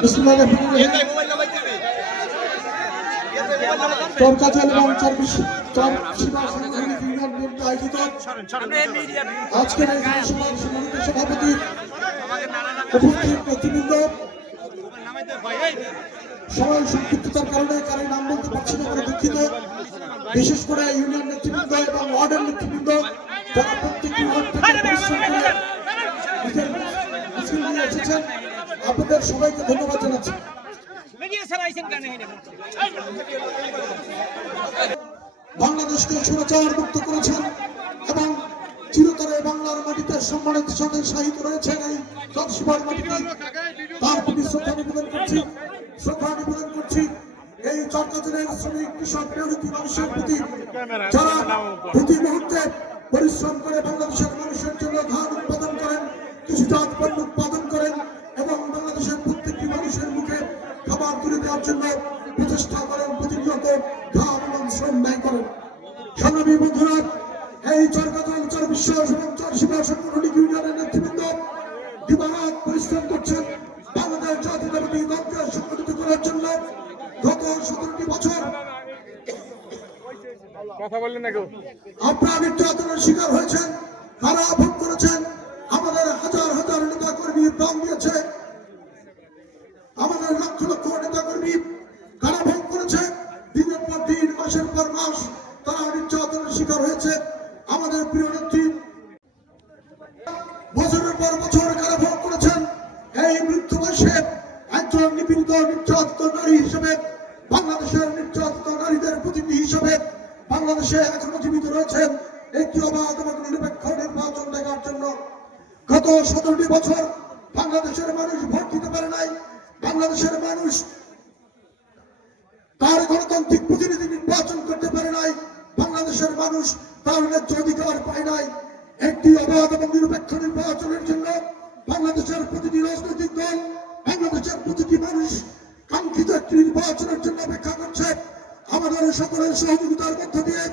বিসমিল্লাহির রহমানির রহিম। চরকাচাল এবং চরবিশ চর শিবা সাংগঠনিক ইউনিয়ন বিএনপি আয়োজিত। আজকের এই সভার সম্মানিত সভাপতি উপস্থিত নেতৃবৃন্দ সময় সংক্ষিপ্ততার কারণে কারও নাম বলতে পারছি না বলে দুঃখিত। বিশেষ করে ইউনিয়ন নেতৃবৃন্দ এবং ওয়ার্ডের নেতৃবৃন্দ যারা প্রত্যেকটি ওয়ার্ড থেকে পরিশ্রম করে নিজের মিছিল নিয়ে এসেছেন। আপনাদের সবাইকে ধন্যবাদ জানাচ্ছি। বাংলাদেশকে সুরচার মুক্ত করেছেন এবং চিরতরে বাংলার মাটিতে সম্মানিত সাথে শাহিত রয়েছেন এই জলসীমার মাটিতে। তার প্রতি শ্রদ্ধা নিবেদন করছি শ্রদ্ধা নিবেদন করছি এই চরকাজনের শ্রমিক কৃষক প্রভৃতি মানুষের প্রতি। যারা প্রতি মুহূর্তে দেওয়ার করেন প্রতিনিয়ত ঘাম এবং শ্রম ব্যয় করেন। সংগ্রামী বন্ধুরা এই চর বিশ্বাস এবং চর ইউনিয়নের নেতৃবৃন্দ দিবারাত পরিশ্রম করছেন বাংলাদেশ জাতীয়তাবাদী দলকে সংগঠিত করার জন্য গত সতেরোটি বছর কথা বললেন আপনারা নির্যাতনের শিকার হয়েছেন তারা আমাদের প্রিয় নেত্রী। বছরের পর বছর কারা ভোগ করেছেন? এই মৃত্যু বয়সে একজন নিপীড়িত, নির্যাতিত নারী হিসেবে, বাংলাদেশের নির্যাতিত নারীদের প্রতিনিধি হিসেবে বাংলাদেশে এখনও জীবিত রয়েছেন। একটি অবাধ এবং নিরপেক্ষ নির্বাচন দেখার জন্য গত সতেরোটি বছর বাংলাদেশের মানুষ ভোট দিতে পারে নাই। বাংলাদেশের মানুষ তার গণতান্ত্রিক প্রতিনিধি নির্বাচন করতে পারে নাই বাংলাদেশের মানুষ তার ন্যায্য অধিকার পায় নাই। একটি অবাধ এবং নিরপেক্ষ নির্বাচনের জন্য বাংলাদেশের প্রতিটি রাজনৈতিক দল, বাংলাদেশের প্রতিটি মানুষ কাঙ্ক্ষিত একটি নির্বাচনের জন্য অপেক্ষা করছে। আমাদের সকলের সহযোগিতার মধ্য দিয়ে